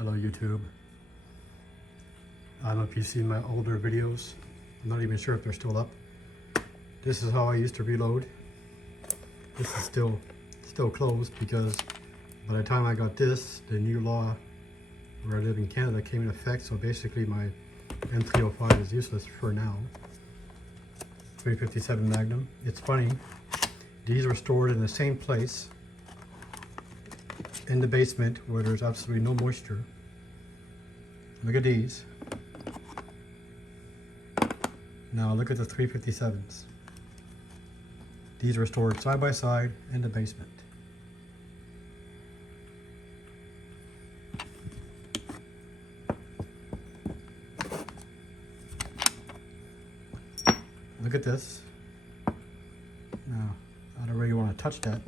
Hello YouTube. I don't know if you've seen my older videos. I'm not even sure if they're still up. This is how I used to reload. This is still closed because by the time I got this, the new law where I live in Canada came in effect. So basically my M305 is useless for now. 357 Magnum. It's funny, these were stored in the same place in the basement where there's absolutely no moisture. Look at these. Now look at the 357s. These were stored side by side in the basement. Look at this. Now, I don't really want to touch that.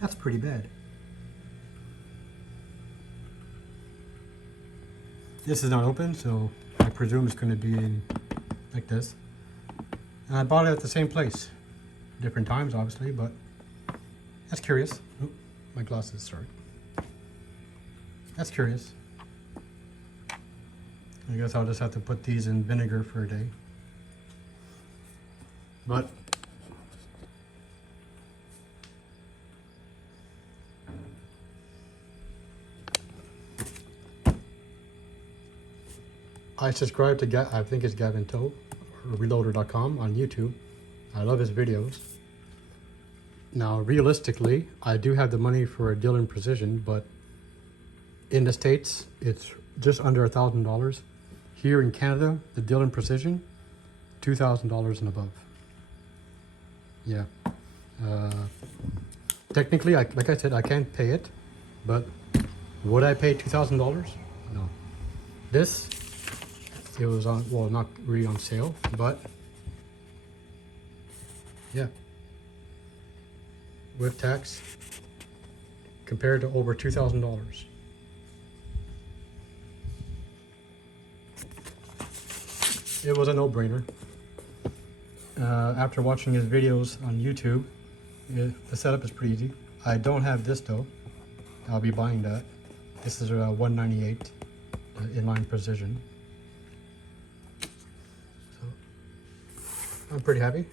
That's pretty bad. This is not open, so I presume it's going to be in like this. And I bought it at the same place. Different times, obviously, but that's curious. Oop, my glasses, sorry. That's curious. I guess I'll just have to put these in vinegar for a day. But I subscribe to I think it's Gavin Toe, or Reloader.com on YouTube. I love his videos. Now, realistically, I do have the money for a Dillon Precision, but in the States, it's just under $1,000. Here in Canada, the Dillon Precision, $2,000 and above. Yeah. Technically, like I said, I can't pay it, but would I pay $2,000? No. This, it was on, well, not really on sale, but yeah. With tax, compared to over $2,000. It was a no-brainer. After watching his videos on YouTube, the setup is pretty easy. I don't have this though. I'll be buying that. This is a 198 inline precision. So I'm pretty happy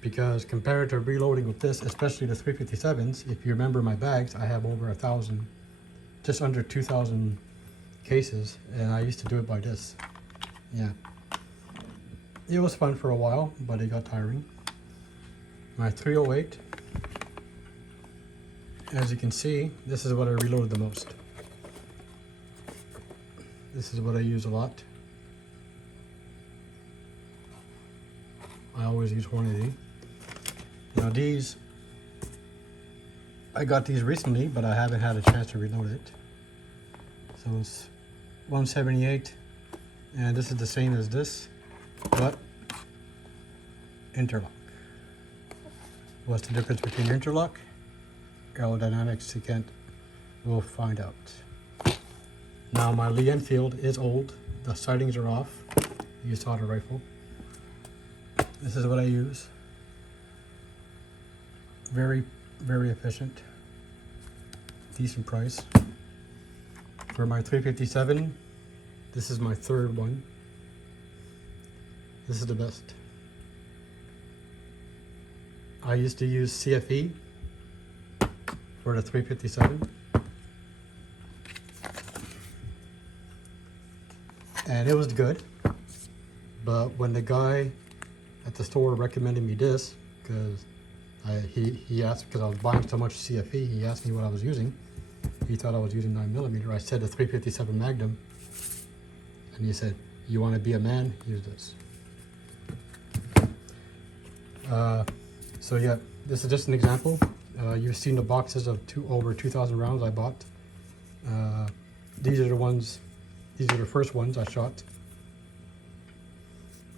because compared to reloading with this, especially the 357s, if you remember my bags, I have over 1,000, just under 2,000 cases, and I used to do it by this. Yeah, it was fun for a while, but it got tiring. My 308, as you can see, this is what I reloaded the most. This is what I use a lot. I always use Hornady. Now these, I got these recently, but I haven't had a chance to reload it. So it's 178. And this is the same as this, but interlock. What's the difference between interlock? Aerodynamics, we'll find out. Now my Lee Enfield is old. The sightings are off. I used auto rifle. This is what I use. Very, very efficient. Decent price. For my 357, this is my third one. This is the best. I used to use CFE for the 357. And it was good. But when the guy at the store recommended me this, because he asked, because I was buying so much CFE, he asked me what I was using. He thought I was using 9mm. I said the 357 Magnum. And he said, you want to be a man? Use this. So yeah, this is just an example. You've seen the boxes of over 2,000 rounds I bought. These are the ones, these are the first ones I shot.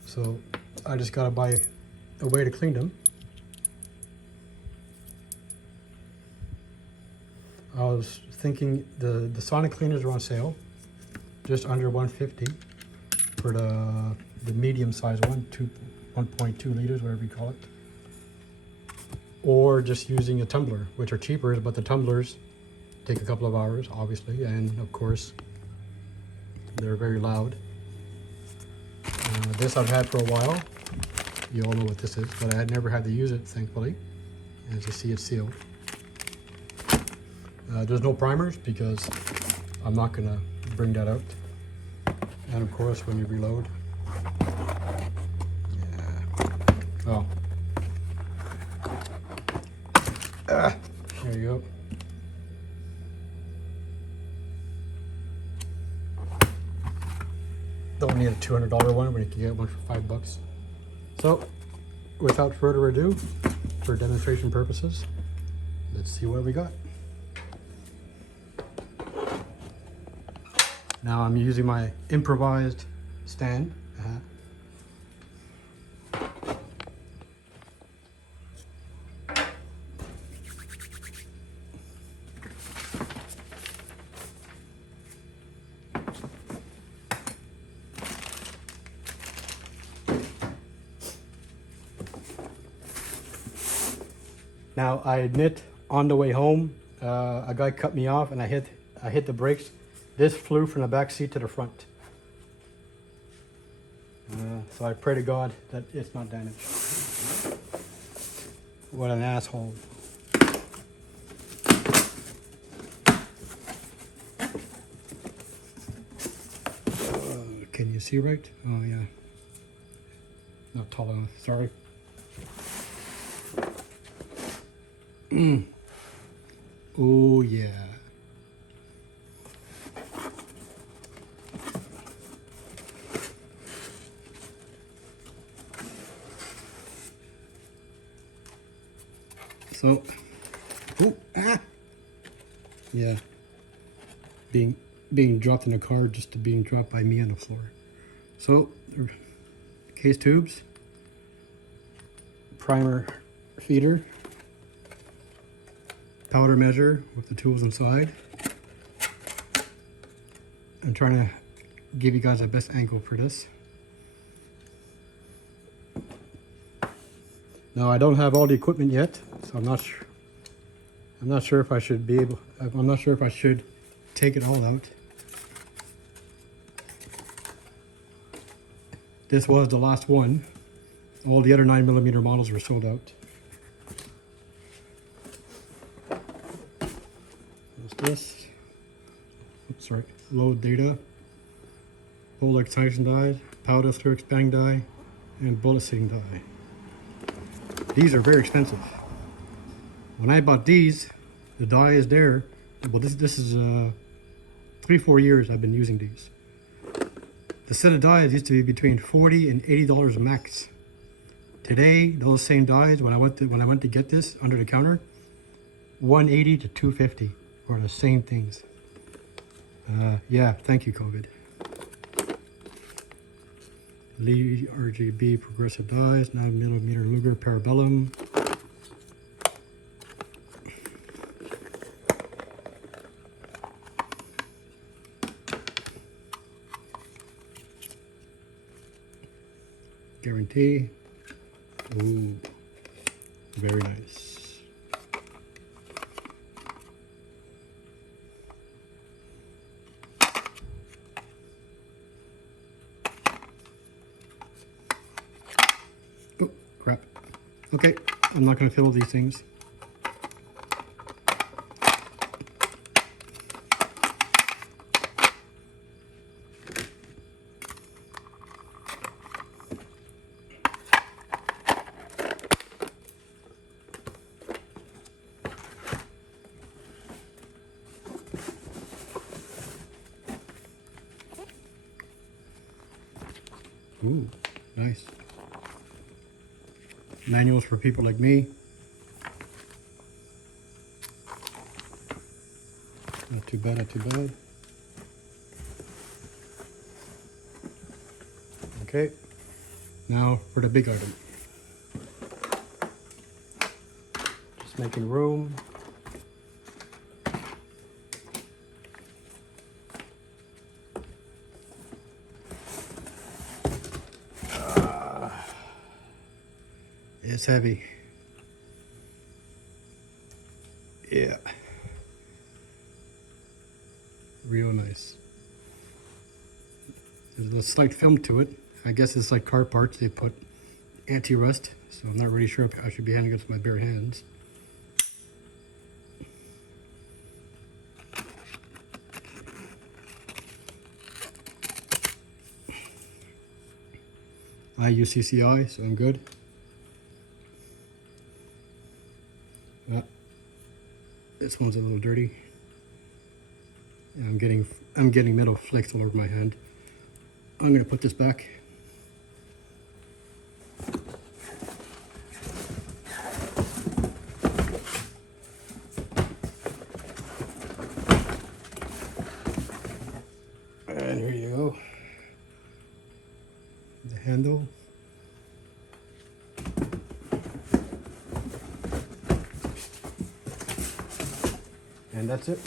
So I just gotta buy a way to clean them. I was thinking the sonic cleaners are on sale. Just under 150 for the medium size one, 1.2 liters, whatever you call it. or just using a tumbler, which are cheaper, but the tumblers take a couple of hours, obviously, and of course, they're very loud. This I've had for a while. You all know what this is, but I had never had to use it, thankfully. As you see, it's sealed. There's no primers because I'm not gonna bring that out. And of course, when you reload, yeah. Oh. There you go. Don't need a $200 one when you can get one for $5. So, without further ado, for demonstration purposes, let's see what we got. Now I'm using my improvised stand. Now I admit, on the way home, a guy cut me off and I hit the brakes. This flew from the back seat to the front. So I pray to God that it's not damaged. What an asshole. Can you see right? Oh yeah. Not tall enough, sorry. Oh yeah. So, yeah, being dropped in a car just to being dropped by me on the floor. So, case tubes, primer feeder, powder measure with the tools inside. I'm trying to give you guys the best angle for this. Now I don't have all the equipment yet, so I'm not sure. I'm not sure if I should be able. I'm not sure if I should take it all out. This was the last one. All the other 9mm models were sold out. What's this? Oops, sorry. Load data, bullet excitation die, powder through expanding die, and bullet seeing die. These are very expensive. When I bought these, the die is there. Well, this is 3-4 years I've been using these. The set of dies used to be between $40 and $80 max. Today, those same dies, when I went to get this under the counter, $180 to $250 for the same things. Yeah, thank you, COVID. Lee RGB progressive dies, 9mm Luger Parabellum. Guarantee. Ooh, very nice. Oh, crap. Okay, I'm not going to fill these things. Ooh, nice. Manuals for people like me. Not too bad, not too bad. Okay, now for the big item. Just making room. It's heavy. Yeah. Real nice. There's a slight film to it. I guess it's like car parts. They put anti-rust, so I'm not really sure if I should be handling it with my bare hands. I use CCI, so I'm good. This one's a little dirty. And I'm getting metal flakes all over my hand. I'm gonna put this back. And here you go. The handle. And that's it.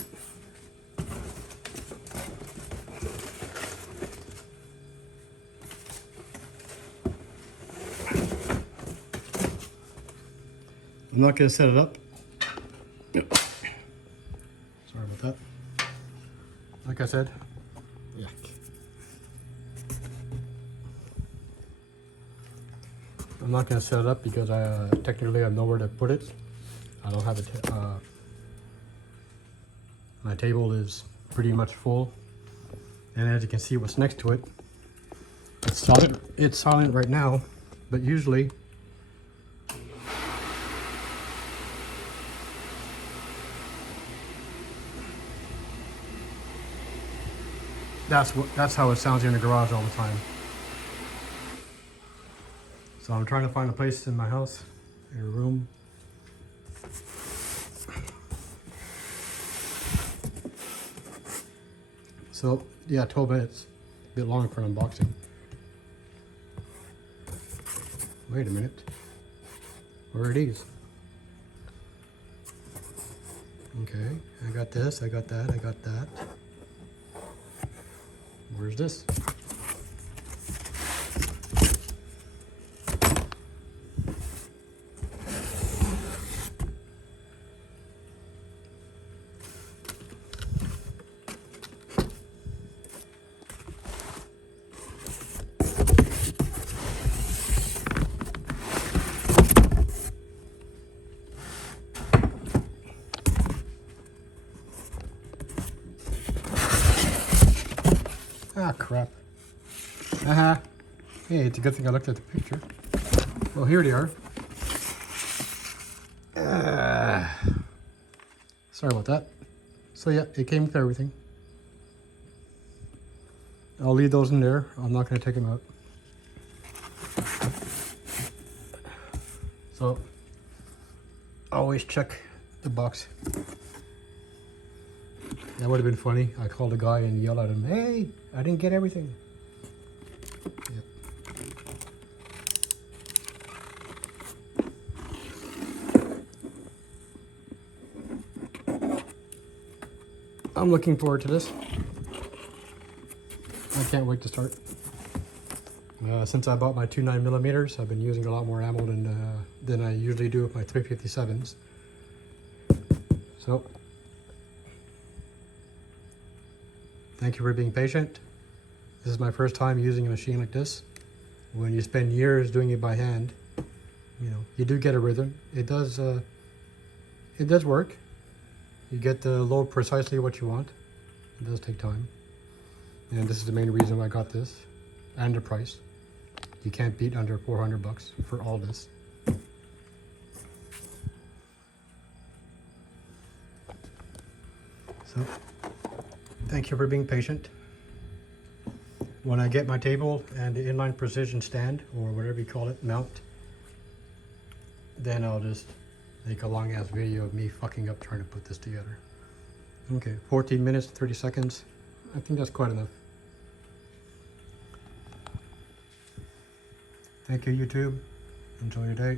I'm not going to set it up. Sorry about that. Like I said, yeah. I'm not going to set it up because I technically have nowhere to put it. I don't have it. My table is pretty much full, and as you can see, what's next to it, it's solid. It's silent right now, but usually that's how it sounds in the garage all the time. So I'm trying to find a place in my house, in a room. So yeah, 12 minutes, a bit long for an unboxing. Wait a minute, where are these? Okay, I got this, I got that, I got that. Where's this? Ah, crap. Hey, it's a good thing I looked at the picture. Well, here they are. Sorry about that. So yeah, it came with everything. I'll leave those in there. I'm not going to take them out. So, always check the box. That would have been funny. I called a guy and yelled at him, "Hey, I didn't get everything." Yep. I'm looking forward to this. I can't wait to start. Since I bought my 2.9mm, I've been using a lot more ammo than I usually do with my 357s. So, thank you for being patient. This is my first time using a machine like this. When you spend years doing it by hand, you know, you do get a rhythm. It does work. You get the load precisely what you want. It does take time. And this is the main reason why I got this, and the price. You can't beat under 400 bucks for all this. So, thank you for being patient. When I get my table and the inline precision stand, or whatever you call it, mount, then I'll just make a long ass video of me fucking up trying to put this together. Okay, 14 minutes, 30 seconds. I think that's quite enough. Thank you, YouTube. Enjoy your day.